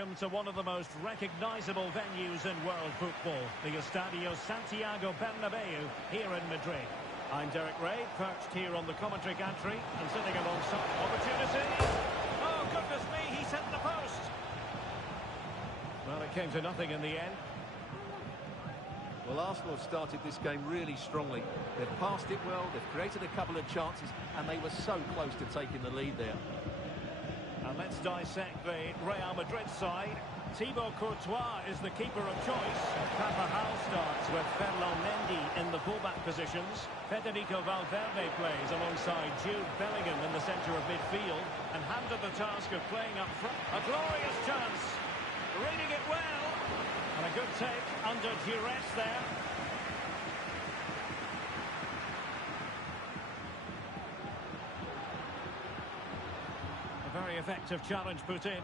welcome to one of the most recognisable venues in world football, the Estadio Santiago Bernabeu here in Madrid. I'm Derek Ray, perched here on the commentary gantry and sitting alongside opportunity. Oh, goodness me, he's hit the post. Well, it came to nothing in the end. Well, Arsenal have started this game really strongly. They've passed it well, they've created a couple of chances, and they were so close to taking the lead there. And let's dissect the Real Madrid side. Thibaut Courtois is the keeper of choice. Carvajal starts with Ferland Mendy in the fullback positions. Federico Valverde plays alongside Jude Bellingham in the centre of midfield and handed the task of playing up front. A glorious chance. Reading it well. And a good take under duress there. A very effective challenge put in.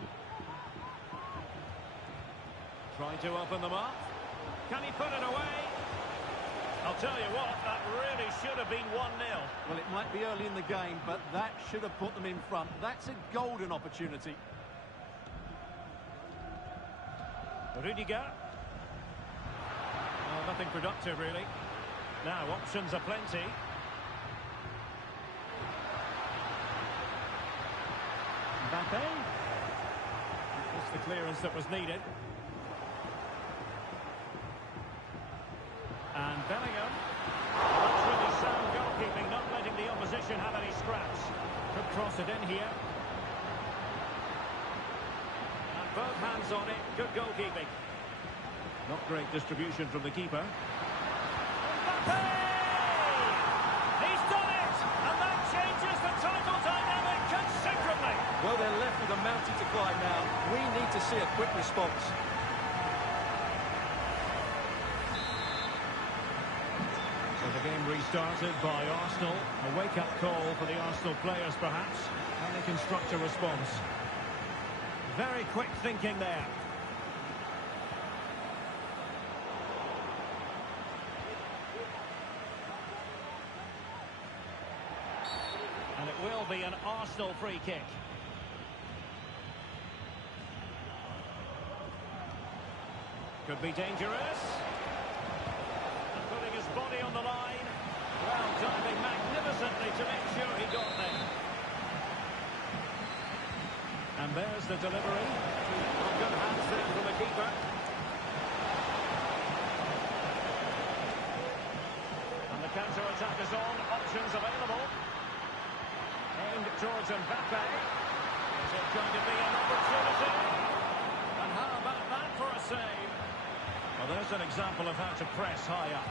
Trying to open them up. Can he put it away? I'll tell you what, that really should have been 1-0. Well, it might be early in the game, but that should have put them in front. That's a golden opportunity. Rudiger. Well, nothing productive, really. Now, options are plenty. Mbappe. That's the clearance that was needed. And Bellingham. That's really sound goalkeeping, not letting the opposition have any scraps. Could cross it in here. And both hands on it. Good goalkeeping. Not great distribution from the keeper. Mbappe! He's done it! And that changes the title dynamic considerably. Well, they're left with a mountain to climb now. We need to see a quick response. So the game restarted by Arsenal. A wake-up call for the Arsenal players, perhaps. Can they construct a response? Very quick thinking there. And it will be an Arsenal free kick. Could be dangerous. And putting his body on the line. Well, diving magnificently to make sure he got there. And there's the delivery. Good hands there from the keeper. And the counter-attack is on. Options available. Aimed towards Mbappe. Is it going to be an opportunity? And how about that for a save? Well, there's an example of how to press high up.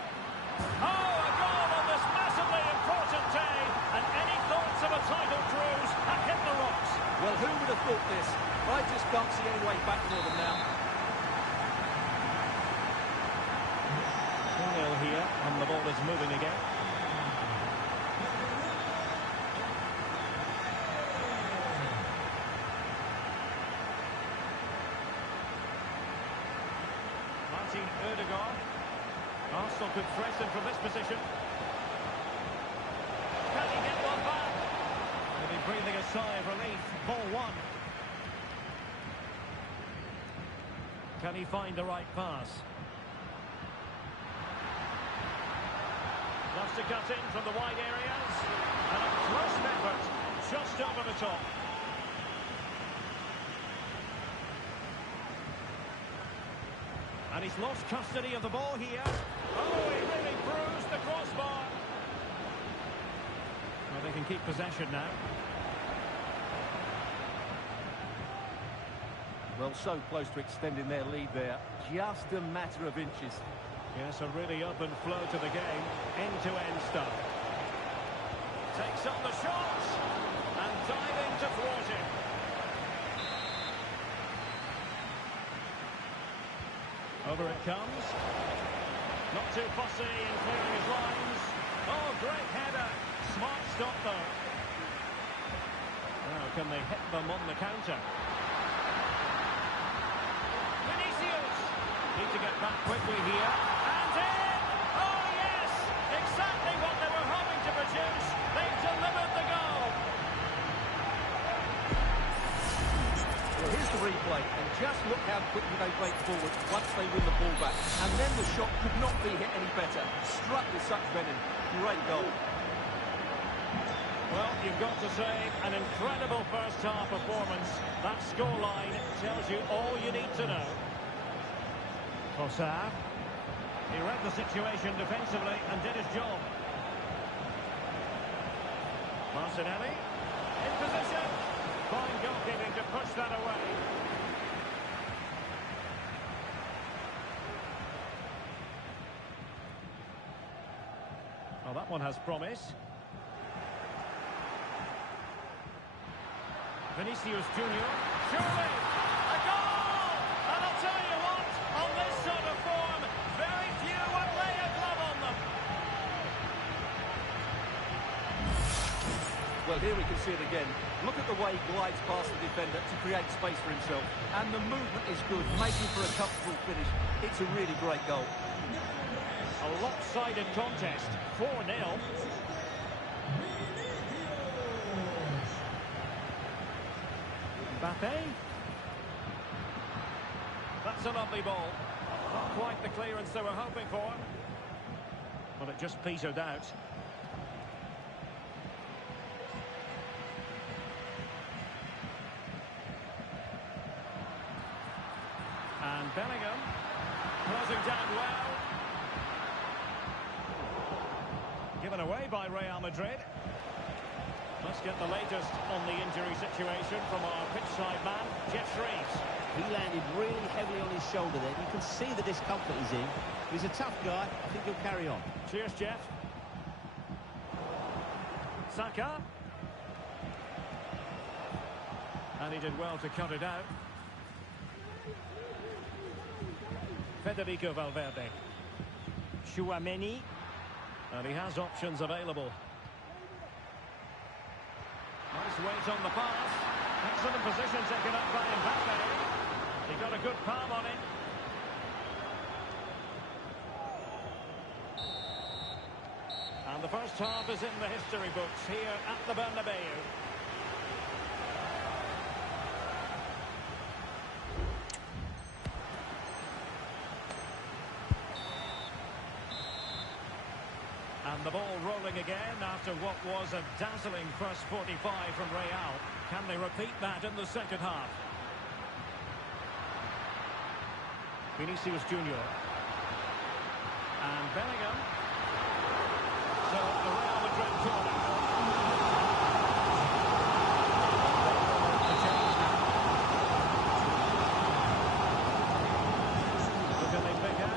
Oh, a goal on this massively important day. And any thoughts of a title cruise have hit the rocks. Well, who would have thought this? I just can't see any way back for them now. 2-0 here, and the ball is moving again. Odegaard. Arsenal could threaten from this position. Can he get one back? Maybe breathing a sigh of relief. Ball one. Can he find the right pass? Loves to cut in from the wide areas. And a close effort just over the top. And he's lost custody of the ball here. Oh, he really bruised the crossbar. Well, they can keep possession now. Well, so close to extending their lead there. Just a matter of inches. Yes, a really open flow to the game. End-to-end stuff. Takes on the shot. And diving to thwart him. Over it comes. Not too fussy in clearing his lines. Oh, great header. Smart stop, though. Now, can they hit them on the counter? Vinicius. Need to get back quickly here. And in! Oh, yes! Exactly what they were hoping to produce. They've delivered the goal. Well, here's the replay. And just just look how quickly they break forward once they win the ball back. And then the shot could not be hit any better. Struck with such venom. Great goal. Well, you've got to say, an incredible first-half performance. That scoreline tells you all you need to know. Trossard. He read the situation defensively and did his job. Martinelli. In position. Fine goalkeeping to push that away. Well, that one has promise. Vinicius Junior, surely, a goal! And I'll tell you what, on this sort of form, very few would lay a glove on them. Well, here we can see it again. Look at the way he glides past the defender to create space for himself. And the movement is good, making for a comfortable finish. It's a really great goal. A lopsided contest, 4-0. Mbappe. That's a lovely ball. Not quite the clearance they were hoping for. But it just petered out. And Bellingham closing down well. Given away by Real Madrid. Let's get the latest on the injury situation from our pitchside man, Jeff Shreves. He landed really heavily on his shoulder there. You can see the discomfort he's in. He's a tough guy. I think he'll carry on. Cheers, Jeff. Saka. And he did well to cut it out. Federico Valverde. Tchouaméni. And he has options available. Nice weight on the pass. Excellent position taken up by Mbappe. He got a good palm on it. And the first half is in the history books here at the Bernabeu. And the ball rolling again after what was a dazzling first 45 from Real. Can they repeat that in the second half? Vinicius Junior. And Bellingham. So the Real Madrid corner. The change now. Look at they pick out.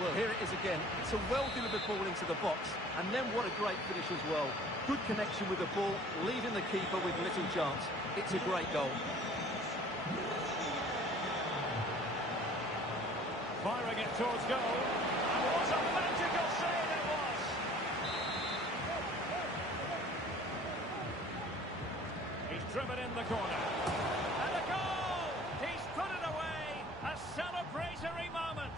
Well, here it is again. It's a well-delivered ball into the box. And then what a great finish as well. Good connection with the ball, leaving the keeper with little chance. It's a great goal. Firing it towards goal. And what a magical save it was! He's driven in the corner. And a goal! He's put it away! A celebratory moment!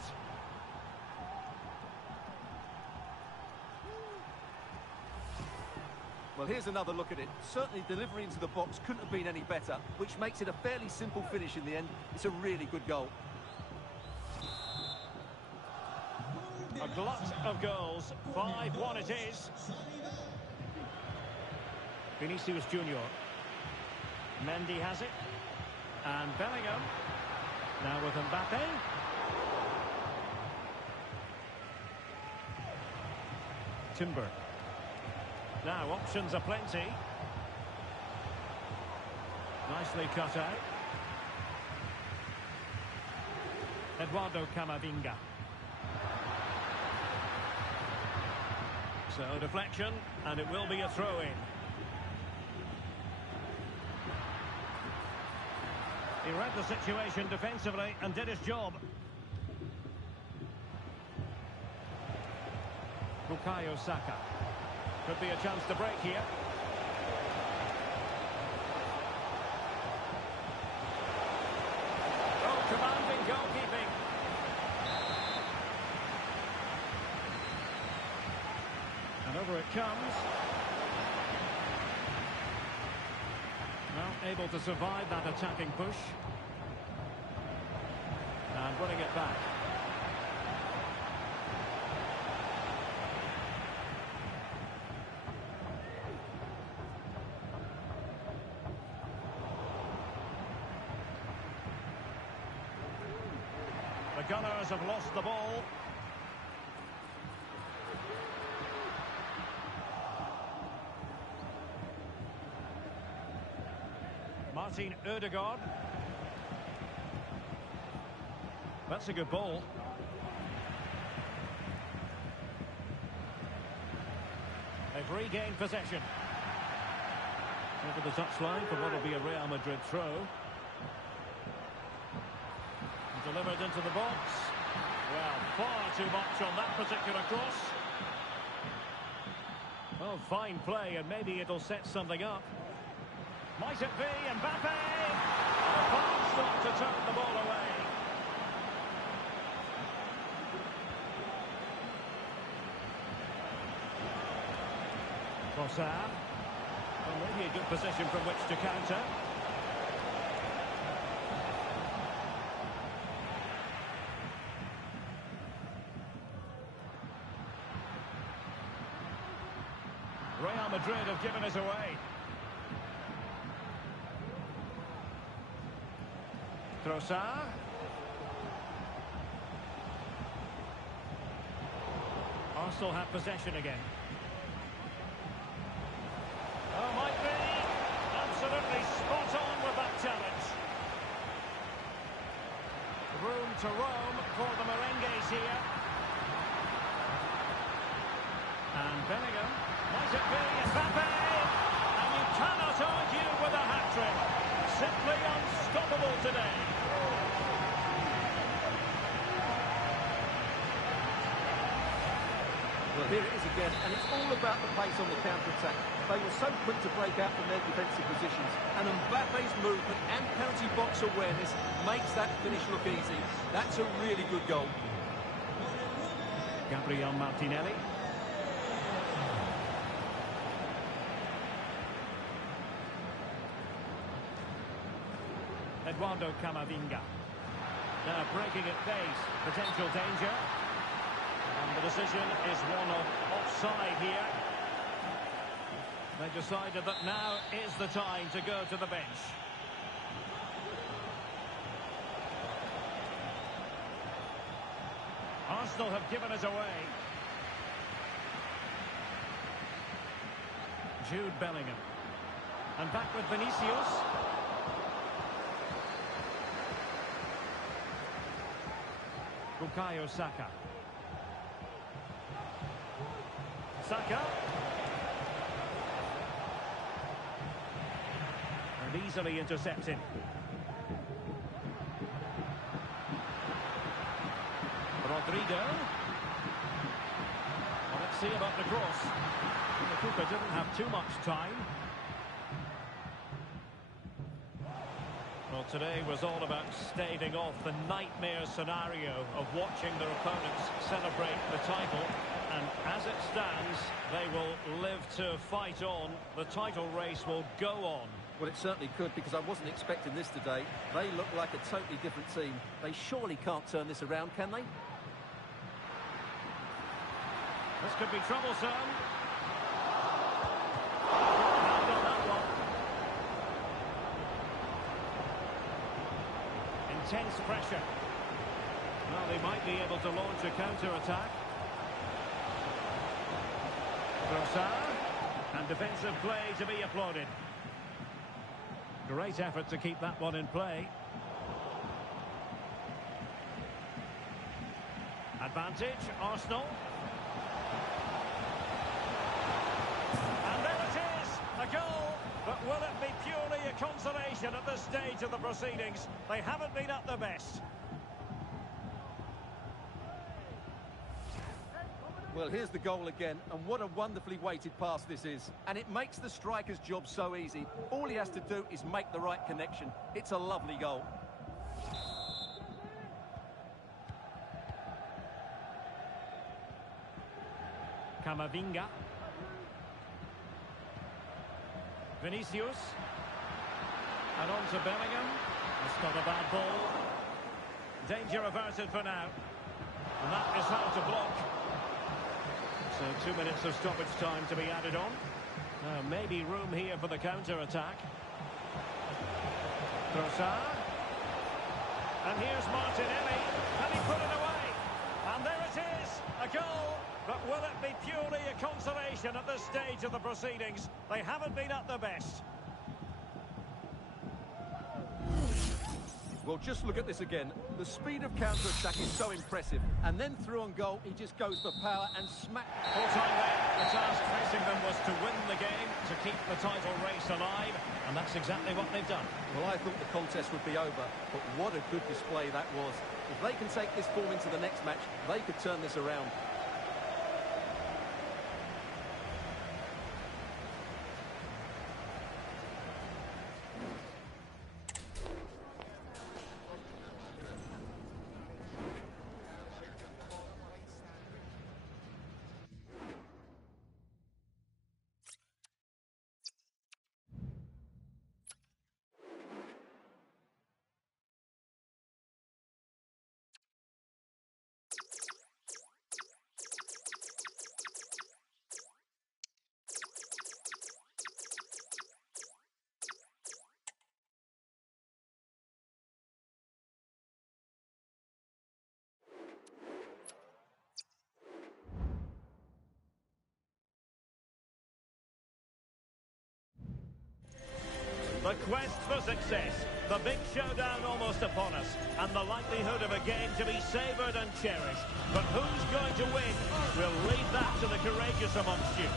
Well, here's another look at it. Certainly delivery into the box couldn't have been any better, which makes it a fairly simple finish in the end. It's a really good goal. A glut of goals. 5-1 it is. Vinicius Junior. Mendy has it. And Bellingham. Now with Mbappe. Timber. Now, options are plenty. Nicely cut out. Eduardo Camavinga. So, deflection, and it will be a throw-in. He read the situation defensively and did his job. Bukayo Saka. Could be a chance to break here. Oh, commanding goalkeeping. comes. Well, able to survive that attacking push. And winning it back. The Gunners have lost the ball. Martin Ødegaard. That's a good ball. They've regained possession. Over the touchline for what will be a Real Madrid throw. Delivered into the box. Well, far too much on that particular cross. Oh, fine play, and maybe it'll set something up. Might it be Mbappe? A fine stop to turn the ball away. Trossard. Well, maybe a good position from which to counter. Real Madrid have given it away. Trossard. Arsenal have possession again. Oh, might be. Absolutely spot on with that challenge. Room to roam for the merengues here. And Bellingham. Might it be Mbappe? And you cannot argue with a hat-trick. Simply unstoppable today. Well, here it is again, and it's all about the pace on the counter-attack. They were so quick to break out from their defensive positions, and Mbappe's movement and penalty box awareness makes that finish look easy. That's a really good goal. Gabriel Martinelli. Eduardo Camavinga. Now breaking at pace, potential danger. And the decision is one of offside here. They decided that now is the time to go to the bench. Arsenal have given it away. Jude Bellingham. And back with Vinicius. Bukayo Saka. Saka. And easily intercepted. Rodrigo. Well, let's see about the cross. The keeper didn't have too much time. Well, today was all about staving off the nightmare scenario of watching their opponents celebrate the title. And as it stands, they will live to fight on. The title race will go on. Well, it certainly could, because I wasn't expecting this today. They look like a totally different team. They surely can't turn this around, can they? This could be troublesome. Hand on that one. Intense pressure. Well, they might be able to launch a counter-attack. Trossard. And defensive play to be applauded. Great effort to keep that one in play. Advantage, Arsenal. And there it is, a goal. But will it be purely a consolation at this stage of the proceedings? They haven't been at their best. Well, here's the goal again, and what a wonderfully weighted pass this is. And it makes the striker's job so easy. All he has to do is make the right connection. It's a lovely goal. Camavinga. Vinicius. And on to Bellingham. It's not a bad ball. Danger averted for now. And that is how to block. So 2 minutes of stoppage time to be added on. Maybe room here for the counter-attack. Trossard. And here's Martinelli. Can he put it away? And there it is, a goal. But will it be purely a consolation at this stage of the proceedings? They haven't been at their best. Well, just look at this again. The speed of counter-attack is so impressive. And then through on goal, he just goes for power and smack. Full time there. The task facing them was to win the game, to keep the title race alive. And that's exactly what they've done. Well, I thought the contest would be over, but what a good display that was. If they can take this form into the next match, they could turn this around. The quest for success, the big showdown almost upon us, and the likelihood of a game to be savoured and cherished. But who's going to win? We'll leave that to the courageous amongst you.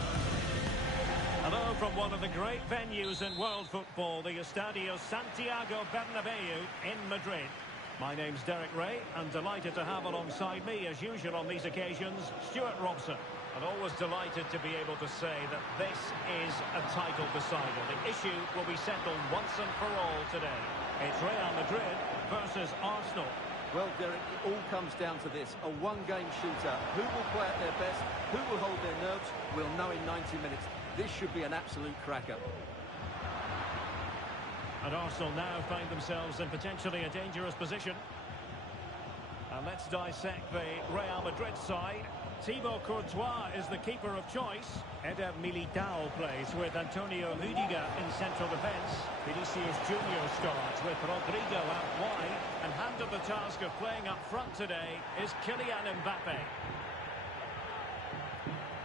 Hello from one of the great venues in world football, the Estadio Santiago Bernabeu in Madrid. My name's Derek Ray, and delighted to have alongside me, as usual on these occasions, Stuart Robson. And always delighted to be able to say that this is a title decider. The issue will be settled once and for all today. It's Real Madrid versus Arsenal. Well, Derek, it all comes down to this. A one-game shootout. Who will play at their best? Who will hold their nerves? We'll know in 90 minutes. This should be an absolute cracker. And Arsenal now find themselves in potentially a dangerous position. And let's dissect the Real Madrid side. Thibaut Courtois is the keeper of choice. Eder Militao plays with Antonio Rüdiger in central defence. Vinicius Junior starts with Rodrigo out wide. And handed the task of playing up front today is Kylian Mbappe.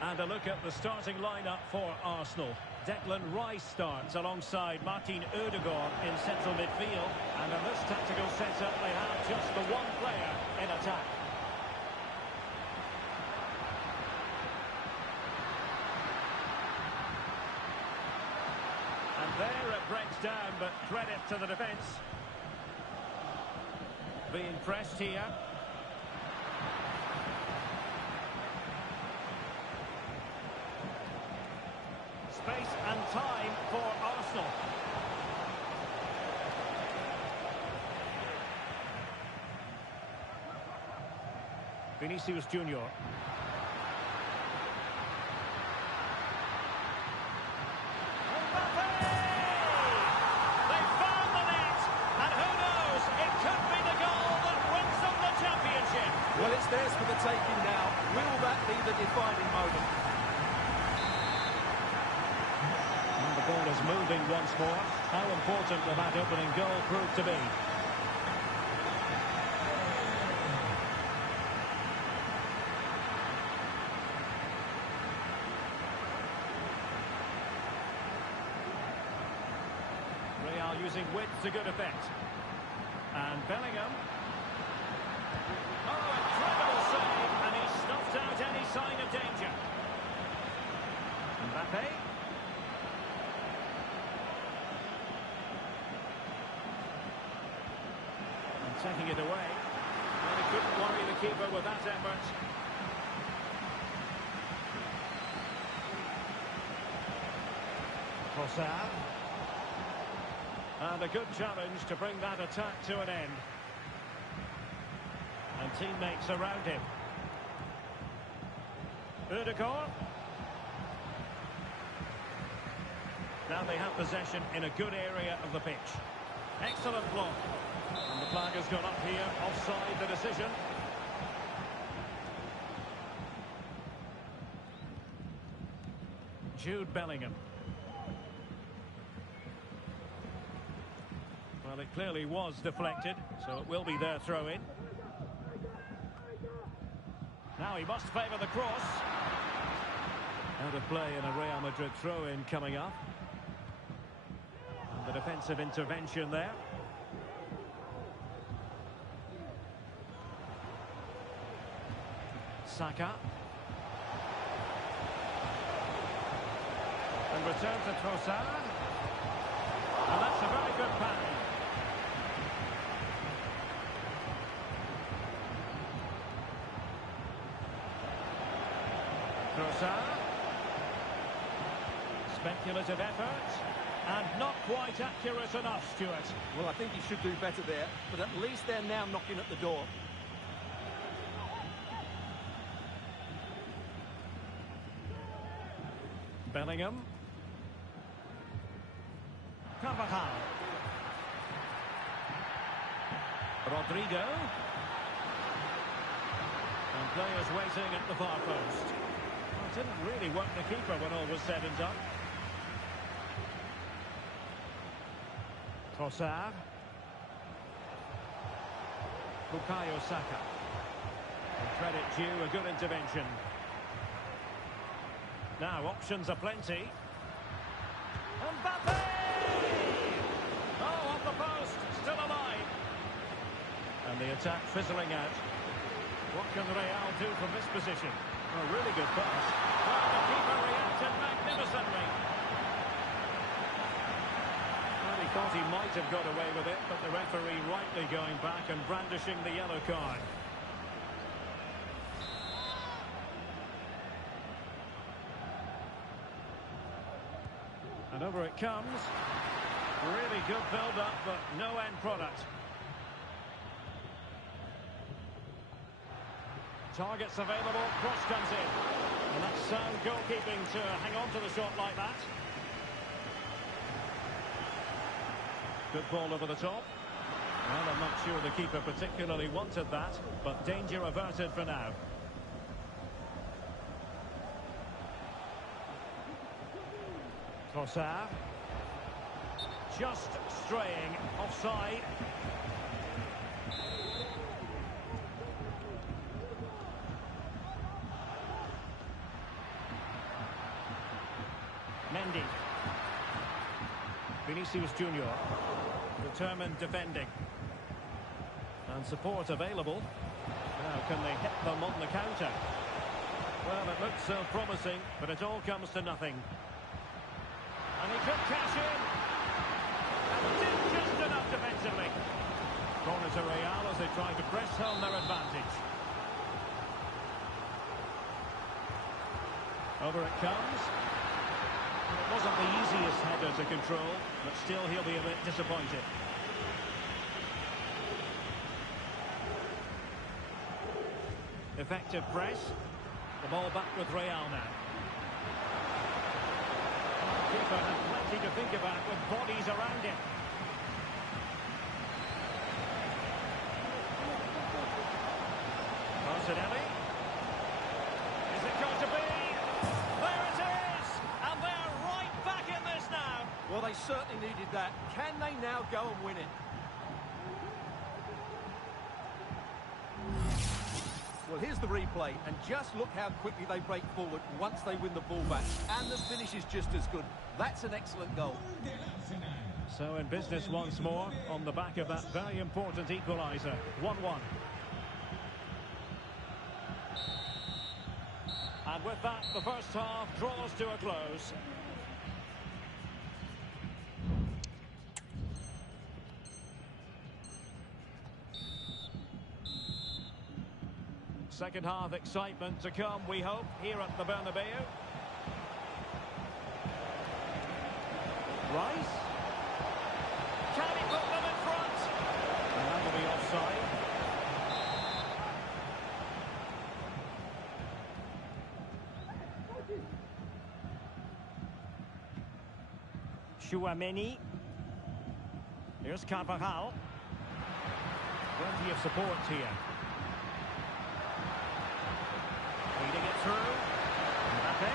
And a look at the starting lineup for Arsenal. Declan Rice starts alongside Martin Ødegaard in central midfield. And in this tactical setup, they have just the one player in attack. And there it breaks down, but credit to the defence. Being pressed here. Space and time for Arsenal. Vinicius Junior. Well, it's theirs for the taking now. Will that be the defining moment? And the ball is moving once more. How important will that opening goal prove to be? Real using width to good effect. And Bellingham. Oh, incredible save, and he snuffed out any sign of danger. Mbappe. And taking it away. And he couldn't worry the keeper with that effort. Trossard. And a good challenge to bring that attack to an end. And teammates around him. Ødegaard. Now they have possession in a good area of the pitch. Excellent block. And the flag has gone up here. Offside the decision. Jude Bellingham. Well, it clearly was deflected, so it will be their throw-in. Now he must favour the cross. Out of play in a Real Madrid throw-in coming up. And the defensive intervention there. Saka. And return to Trossard. And that's a very good pass. Trossard. Speculative effort. And not quite accurate enough, Stuart. Well, I think he should do better there, but at least they're now knocking at the door. Bellingham. Carvajal. Rodrigo. And players waiting at the far post. Well, it didn't really work the keeper when all was said and done. Trossard. Bukayo Saka. And credit due, a good intervention. Now options are plenty. Mbappe! Oh, off the post, still alive. And the attack fizzling out. What can Real do from this position? A really good pass. Well, the keeper reacted magnificently. Well, he thought he might have got away with it, but the referee rightly going back and brandishing the yellow card. And over it comes. Really good build-up, but no end product. Targets available, cross comes in. And that's sound goalkeeping to hang on to the shot like that. Good ball over the top. Well, I'm not sure the keeper particularly wanted that, but danger averted for now. Trossard. Just straying offside. Mendy. Vinicius Junior. Determined defending. And support available. Now can they hit them on the counter? Well, it looks so promising, but it all comes to nothing. And he could cash in. And did just enough defensively. Corner to Real as they try to press home their advantage. Over it comes. And it wasn't the easiest header to control, but still he'll be a bit disappointed. Effective press. The ball back with Real now. Keeper had plenty to think about with bodies around him. Martinelli. Is it going to be? There it is! And they're right back in this now. Well, they certainly needed that. Can they now go and win it? Well, here's the replay, and just look how quickly they break forward once they win the ball back. And the finish is just as good. That's an excellent goal. So in business once more, on the back of that very important equaliser. 1-1. And with that, the first half draws to a close. Second half excitement to come, we hope, here at the Bernabeu. Rice. Can he put them in front? And that will be offside. Chouameni. Here's Carvajal. Plenty of support here. Feeding it through. Mbappe.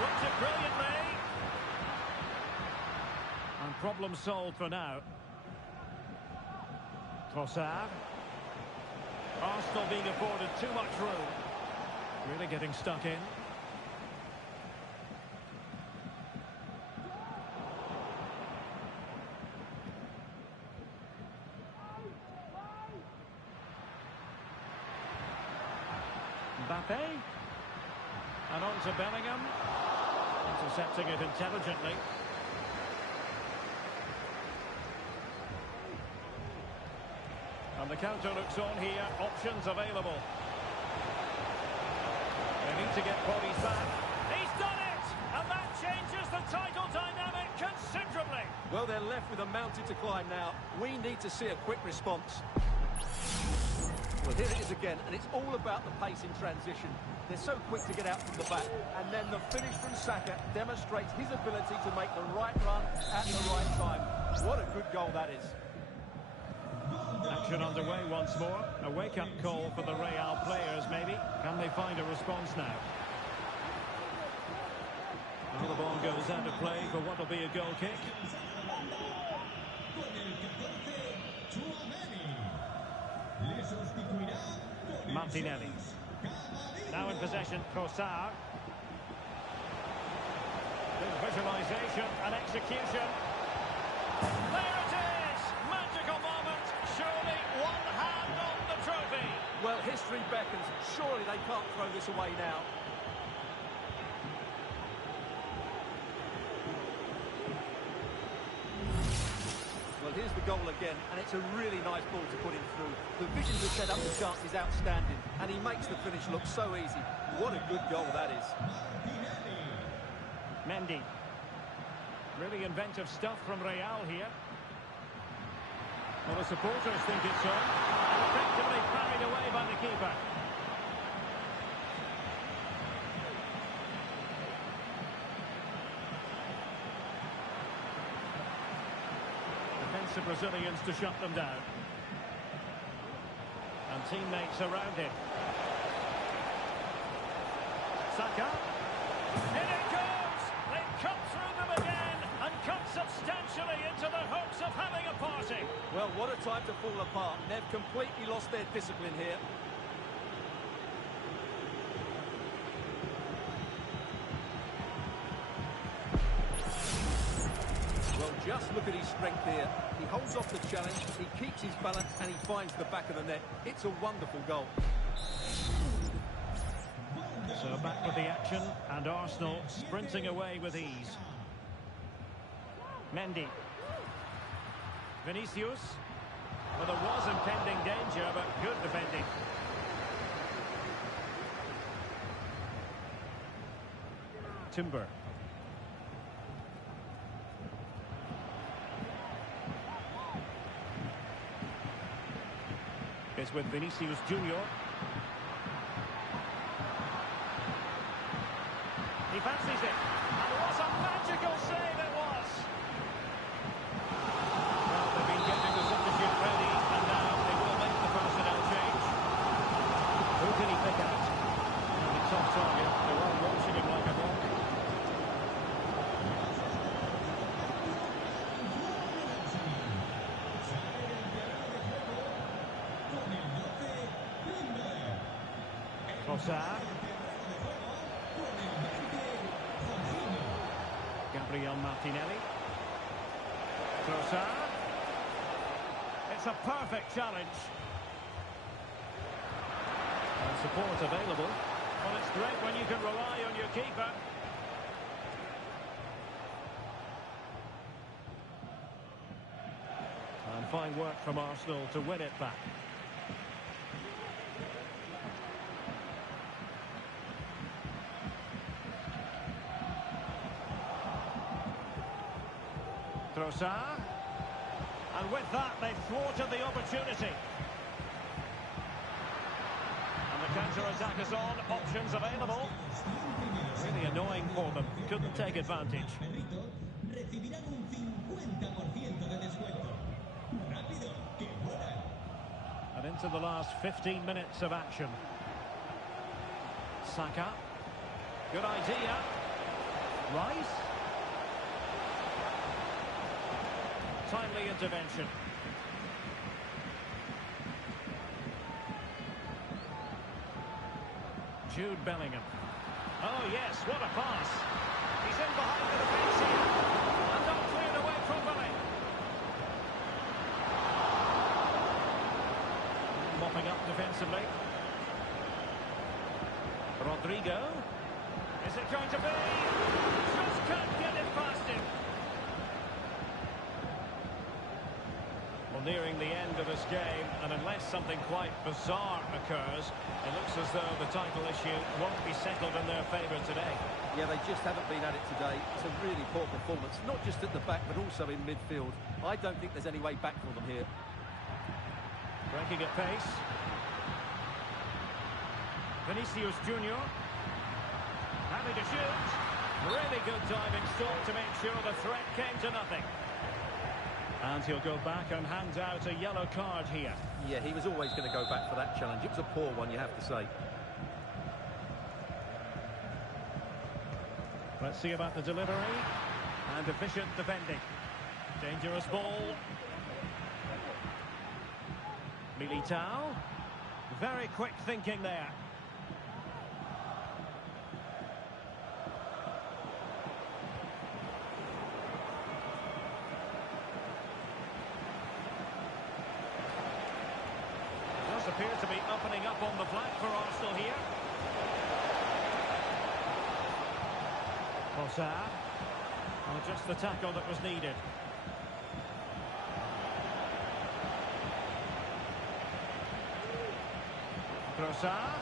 Works it brilliantly. And problem solved for now. Trossard. Arsenal being afforded too much room. Really getting stuck in. Mbappe. And on to Bellingham. Intercepting it intelligently. And the counter looks on here. Options available. They need to get bodies back. He's done it! And that changes the title dynamic considerably. Well, they're left with a mountain to climb now. We need to see a quick response. Well, here it is again, and it's all about the pace in transition. They're so quick to get out from the back, and then the finish from Saka demonstrates his ability to make the right run at the right time. What a good goal that is. Action underway once more. A wake-up call for the Real players, maybe. Can they find a response now? Well, the ball goes out of play for what will be a goal kick. Martinelli. Now in possession, Trossard. Good visualisation and execution. There it is! Magical moment. Surely one hand on the trophy. Well, history beckons. Surely they can't throw this away now. Well, here's the goal again, and it's a really nice ball to put him through. The vision to set up the chance is outstanding, and he makes the finish look so easy. What a good goal that is. Mendy. Really inventive stuff from Real here. Well, the supporters think it's on. And effectively carried away by the keeper. Defensive Brazilians to shut them down. And teammates around him. Saka. In it goes! They cut through them again and cut substantially into the hopes of having a party. Well, what a time to fall apart. They've completely lost their discipline here. Well, just look at his strength here. He holds off the challenge, he keeps his balance, and he finds the back of the net. It's a wonderful goal. So back with the action, and Arsenal sprinting away with ease. Mendy. Vinicius. Well, there was impending danger, but good defending. Timber. It's with Vinicius Junior. He fancies it. And what a magical save it was. Well, they've been getting the substitute ready, and now they will make the personnel change. Who can he pick out? And a tough target. They were watching him like a hawk. Trossard. Gabriel Martinelli. Trossard. It's a perfect challenge. And support available. Well, it's great when you can rely on your keeper. And fine work from Arsenal to win it back. Trossard. And with that, they've thwarted the opportunity. And the counter-attack is on. Options available. Really annoying for them. Couldn't take advantage. recibirán un 50% de descuento. ¡Rápido, que vuelan! And into the last 15 minutes of action. Saka. Good idea. Rice. Timely intervention. Jude Bellingham. Oh yes, what a pass. He's in behind the defence here. And not cleared away properly. Mopping up defensively. Rodrigo. Is it going to be? Just can't get it past him. Well, nearing the end of this game, and unless something quite bizarre occurs, it looks as though the title issue won't be settled in their favour today. Yeah, they just haven't been at it today. It's a really poor performance, not just at the back, but also in midfield. I don't think there's any way back for them here. Breaking at pace. Vinicius Junior. Happy to shoot. Really good diving stop to make sure the threat came to nothing. And he'll go back and hand out a yellow card here. Yeah, he was always going to go back for that challenge. It was a poor one, you have to say. Let's see about the delivery. And efficient defending. Dangerous ball. Militao. Very quick thinking there. Appears to be opening up on the flank for Arsenal here. Trossard. Well, just the tackle that was needed. Trossard.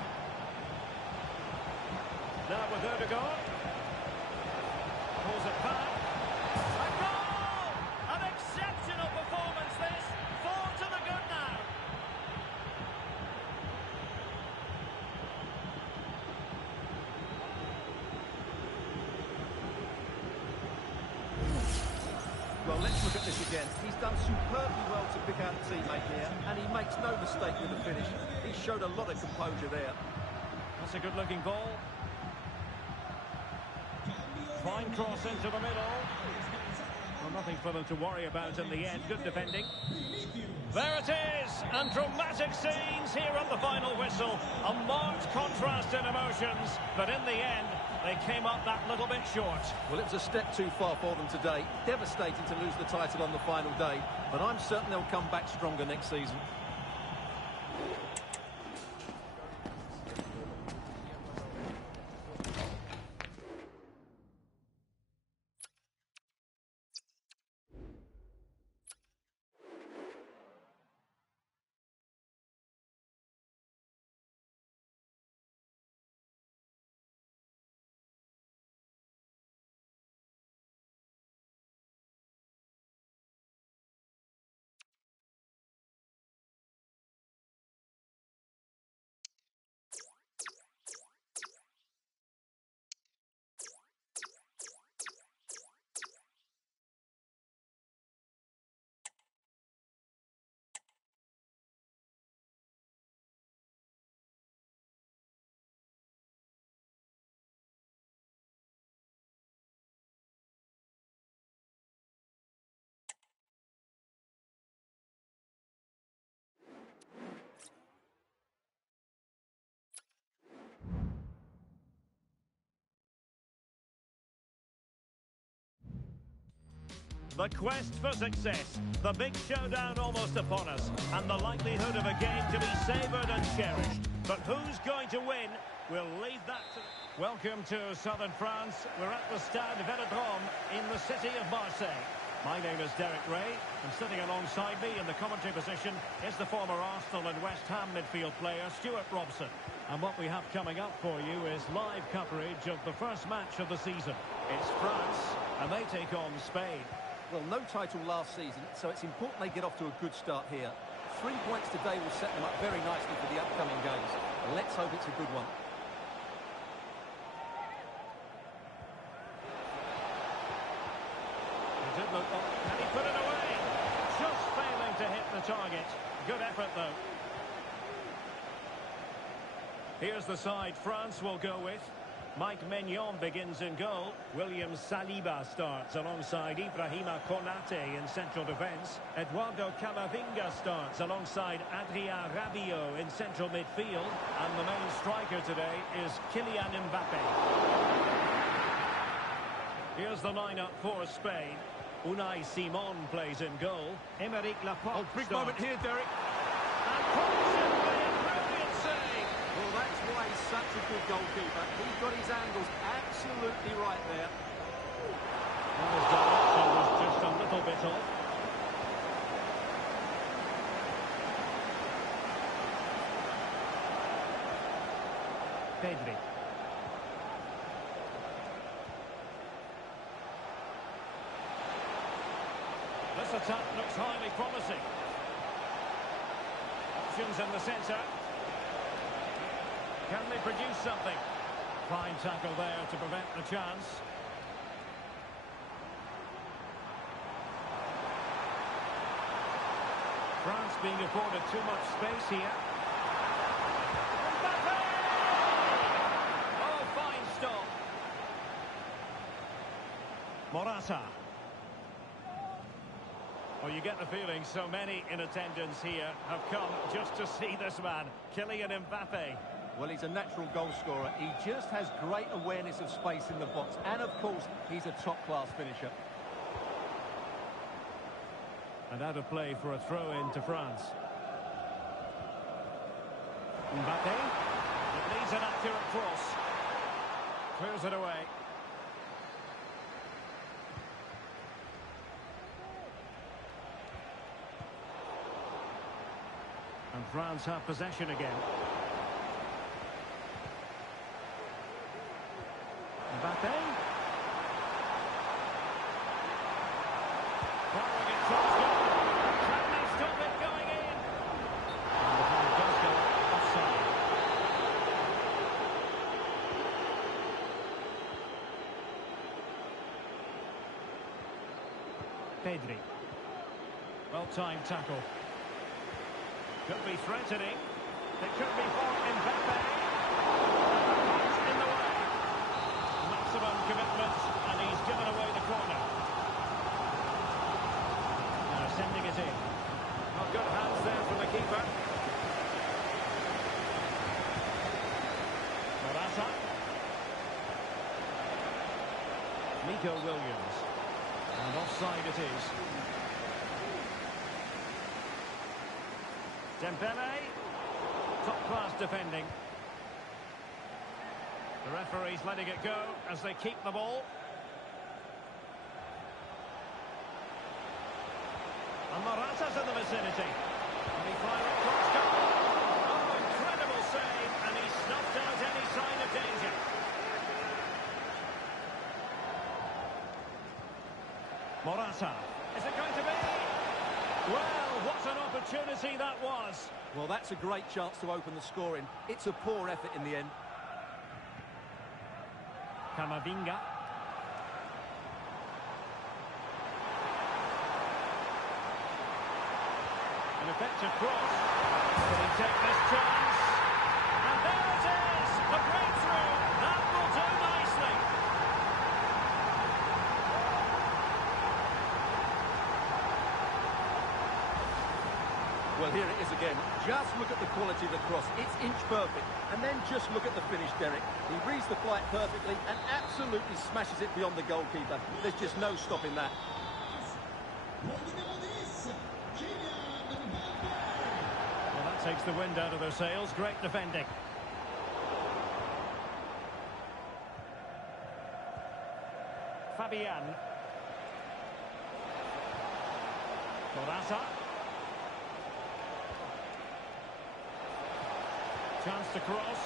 Now with Odegaard. Pulls it back. A goal! An exceptional performance this. 4 to the good now. Well, let's look at this again. He's done superbly well to pick out a teammate here, and he makes no mistake with the finish. He showed a lot of composure there. That's a good-looking ball. Fine cross into the middle. Well, nothing for them to worry about in the end. Good defending. There it is, and dramatic scenes here on the final whistle. A marked contrast in emotions, but in the end, they came up that little bit short. Well, it was a step too far for them today. Devastating to lose the title on the final day, but I'm certain they'll come back stronger next season. The quest for success, the big showdown almost upon us, and the likelihood of a game to be savoured and cherished. But who's going to win? We'll leave that to... Welcome to southern France. We're at the Stade Velodrome in the city of Marseille. My name is Derek Ray, and sitting alongside me in the commentary position is the former Arsenal and West Ham midfield player, Stuart Robson. And what we have coming up for you is live coverage of the first match of the season. It's France, and they take on Spain. Well, no title last season, so it's important they get off to a good start here. 3 points today will set them up very nicely for the upcoming games. Let's hope it's a good one. to hit the target. Good effort, though. Here's the side France will go with. Mike Maignan begins in goal. William Saliba starts alongside Ibrahima Konate in central defence. Eduardo Camavinga starts alongside Adrien Rabiot in central midfield. And the main striker today is Kylian Mbappe. Here's the lineup for Spain. Unai Simon plays in goal. Aymeric Laporte Big starts. moment here, Derek. And Paulsen with a brilliant save. Well, that's why he's such a good goalkeeper. He's got his angles absolutely right there. Well, his direction was just a little bit off. Pedri. This attack looks highly promising. Options in the centre. Can they produce something? Fine tackle there to prevent the chance. France being afforded too much space here. Mbappe! Oh, fine stop. Morata. Well, you get the feeling so many in attendance here have come just to see this man, Kylian Mbappe. Well, he's a natural goal scorer. He just has great awareness of space in the box. And, of course, he's a top-class finisher. And out of play for a throw-in to France. Mbappe. It needs an accurate cross. Clears it away. And France have possession again. Mbappe. Firing it towards goal. Can they stop it going in? And the ball does go offside. Pedri. Well-timed tackle. Could be threatening. It could be for Mbappe. In the way. Maximum commitment, and he's given away the corner. Now sending it in. Oh, good hands there from the keeper. Morata. Nico Williams. And offside it is. Dembele, top-class defending. The referee's letting it go as they keep the ball. And Morata's in the vicinity. And he fires it across goal. Oh, incredible save, and he snuffed out any sign of danger. Morata. Is it going to be? Well, what an opportunity that was. Well, that's a great chance to open the scoring. It's a poor effort in the end. Camavinga. An effective cross. Can he take this chance? And there it is! A breakthrough! That will do nicely. Well, here it is again. Just look at the quality of the cross. It's inch perfect. And then just look at the finish, Derek. He reads the flight perfectly and absolutely smashes it beyond the goalkeeper. There's just no stopping that. Well, that takes the wind out of their sails. Great defending. Fabian. Morata. Chance to cross.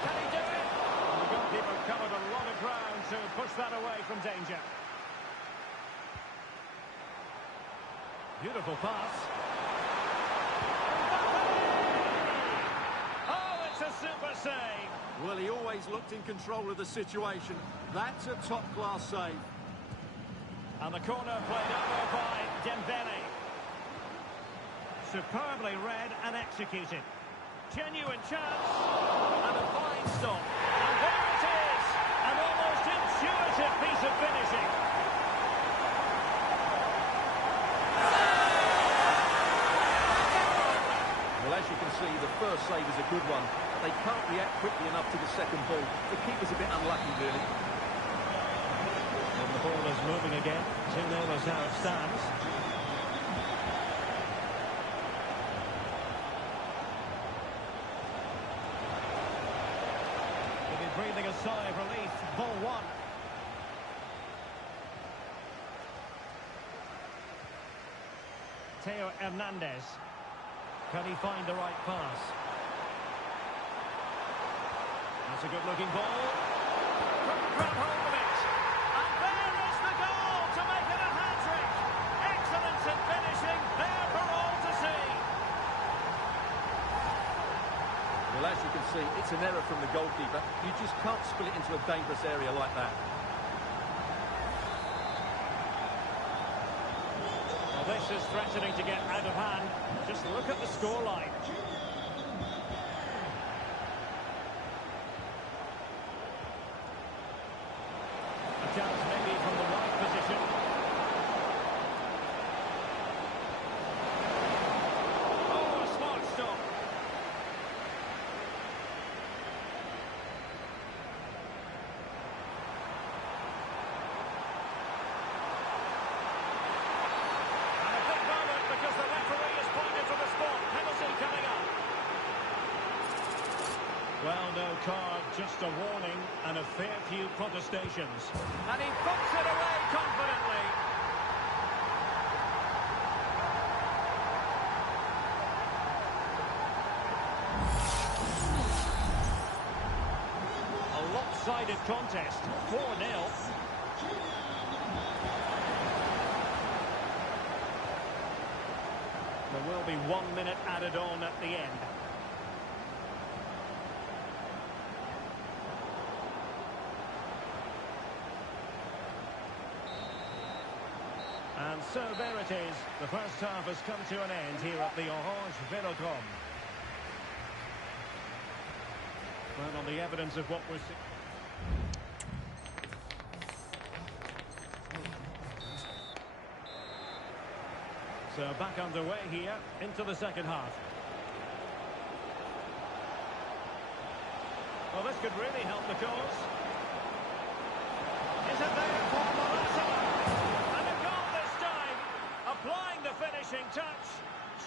Can he do it? And the goalkeeper covered a lot of ground to push that away from danger. Beautiful pass. Oh, it's a super save. Well, he always looked in control of the situation. That's a top-class save. And the corner played over by Dembele. Superbly read and executed. Genuine chance. And a fine stop. And there it is. An almost intuitive piece of finishing. Well, as you can see, the first save is a good one. They can't react quickly enough to the second ball. The keeper's a bit unlucky, really. And the ball is moving again. 2-0 is how it stands. He'll be breathing a sigh of relief. Ball one. Theo Hernandez. Can he find the right pass? That's a good-looking ball. Couldn't grab hold of it. And there is the goal to make it a hat-trick. Excellence in finishing, there for all to see. Well, as you can see, it's an error from the goalkeeper. You just can't spill it into a dangerous area like that. Well, this is threatening to get out of hand. Just look at the scoreline. A chance maybe from the right position. Oh, a smart stop. And a big moment because the referee has pointed to the spot. Penalty coming up. Well, no card, just a warning and a fair few protestations. And he puts it away confidently. A lopsided contest, 4-0. There will be 1 minute added on at the end. And so there it is. The first half has come to an end here at the Orange Velodrome. Well, on the evidence of what we're seeing. So back underway here into the second half. Well, this could really help the cause. Is it there for Morata? And a goal this time. Applying the finishing touch.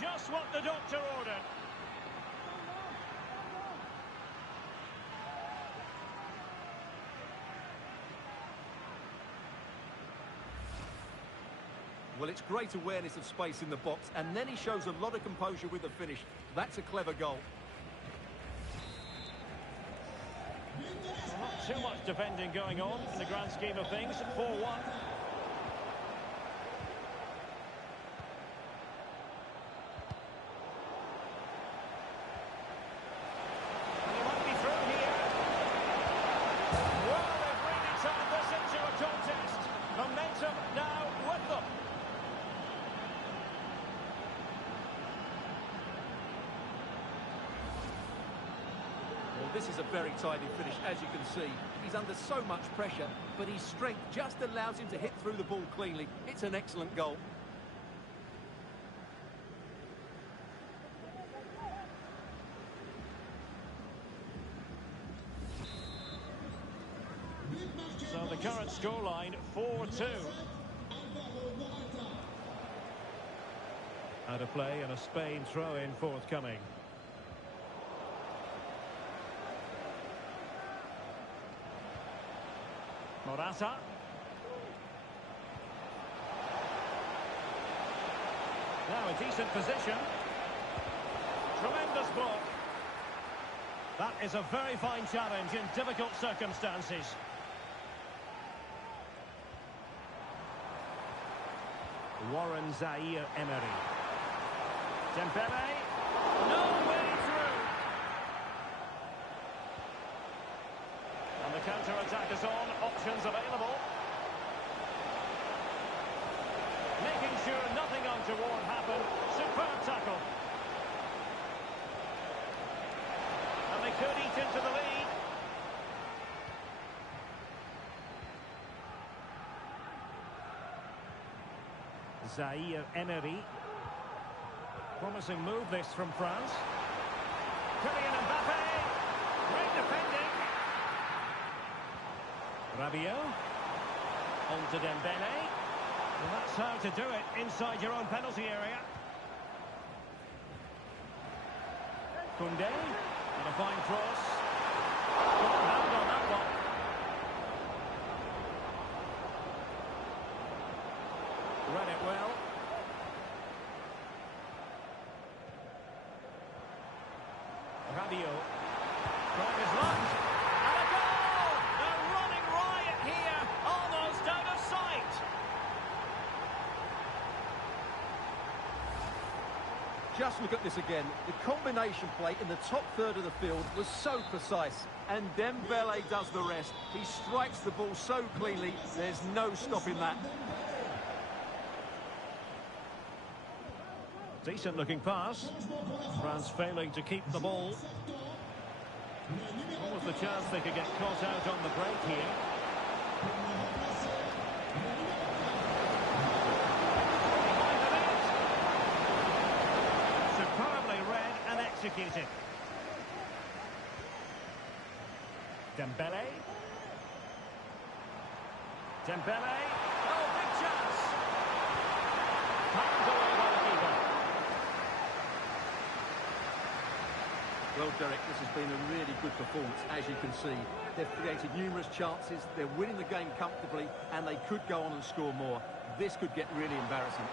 Just what the doctor ordered. Well, it's great awareness of space in the box, and then he shows a lot of composure with the finish. That's a clever goal. Well, not too much defending going on in the grand scheme of things. 4-1. And he might be through here. Well, they've really turned this into a contest. Momentum now with them. Well, this is a very tidy finish, as you can see. He's under so much pressure, but his strength just allows him to hit through the ball cleanly. It's an excellent goal. So the current scoreline, 4-2. Out of play and a Spain throw-in forthcoming. Morata. Now a decent position. Tremendous block. That is a very fine challenge in difficult circumstances. Warren Zaire-Emery. Dembele. No way through. And the counter-attack is on. Options available. Making sure nothing untoward happened. Superb tackle. into the lead. Zaire Emery. Promising move this from France. Kylian Mbappe. Great defending. Rabiot. On to Dembele. Well, that's how to do it inside your own penalty area. Koundé. And a fine cross. Good hand on that one. Read it well. Rabiot. Trying his luck. And a goal! A running riot here, almost out of sight. Just look at this again. The combination play in the top third of the field was so precise. And Dembele does the rest. He strikes the ball so cleanly, there's no stopping that. Decent looking pass. France failing to keep the ball. What was the chance they could get caught out on the break here? Superbly read and executed. Dembele. Dembele. Oh, big chance. Pound away by the keeper. Well, Derek, this has been a really good performance, as you can see. They've created numerous chances, they're winning the game comfortably, and they could go on and score more. This could get really embarrassing.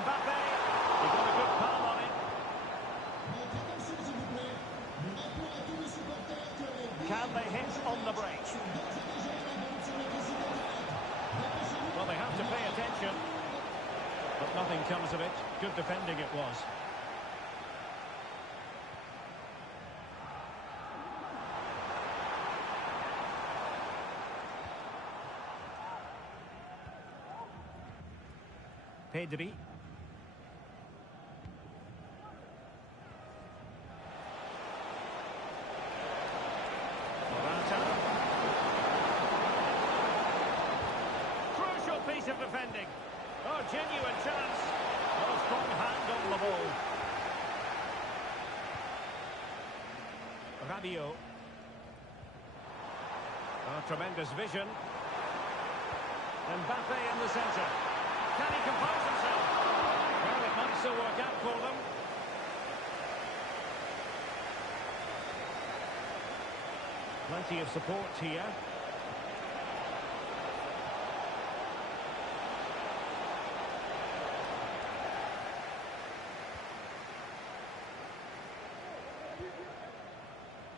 Mbappe, he got a good palm on it. Can they hit on the break? Well, they have to pay attention. But nothing comes of it. Good defending it was. Pedri. Morata. Crucial piece of defending. Oh, genuine chance. Oh, strong hand on the ball. Rabiot. Oh, tremendous vision. Mbappe in the centre. Can he compose himself? Well, it might still work out for them. Plenty of support here.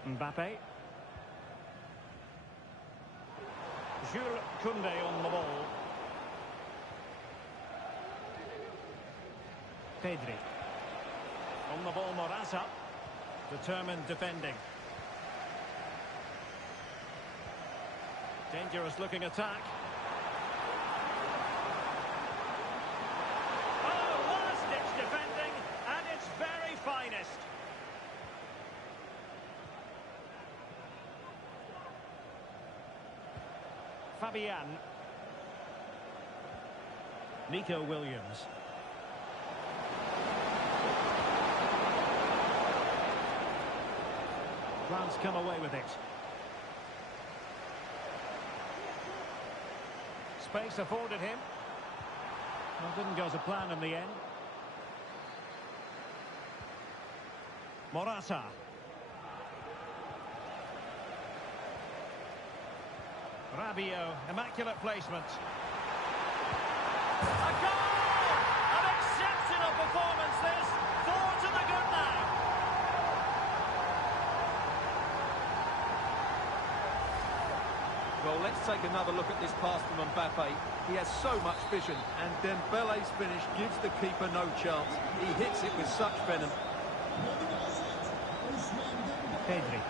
Mbappe. Jules Koundé on the ball. Pedri. On the ball, Morata. Determined defending. Dangerous looking attack. Oh, last-ditch defending, and its very finest. Fabian. Nico Williams. France come away with it. Space afforded him. Well, didn't go to plan in the end. Morata. Rabiot, immaculate placement. A goal! An exceptional performance this. 4 to the good now. Well, let's take another look at this pass from Mbappe. He has so much vision, and Dembele's finish gives the keeper no chance. He hits it with such venom. Pedri.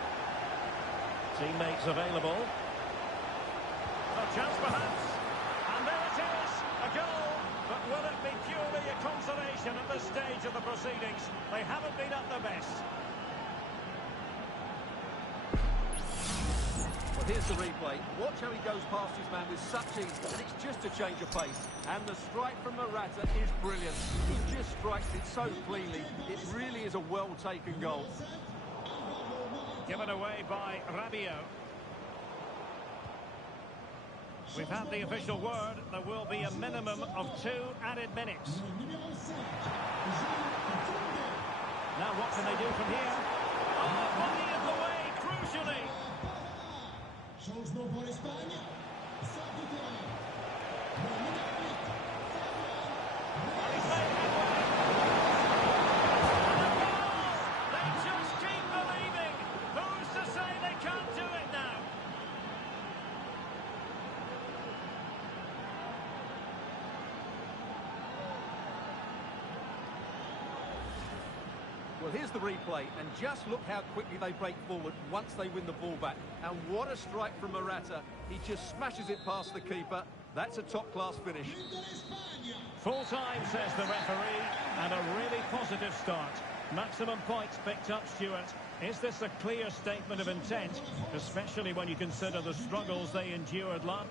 Teammates available. A chance perhaps. And there it is, a goal. But will it be purely a consolation at this stage of the proceedings? They haven't been at their best. Well, here's the replay. Watch how he goes past his man with such ease, and it's just a change of pace. And the strike from Morata is brilliant. He just strikes it so cleanly. It really is a well-taken goal. Given away by Rabiot. We've had the official word. There will be a minimum of 2 added minutes. Now what can they do from here? Oh, body of the way, crucially. And he's made headway. And a goal! They just keep believing. Who's to say they can't do it now? Well, here's the replay, and just look how quickly they break forward once they win the ball back. And what a strike from Morata. He just smashes it past the keeper. That's a top-class finish. Full time, says the referee, and a really positive start. Maximum points picked up, Stuart. Is this a clear statement of intent, especially when you consider the struggles they endured last?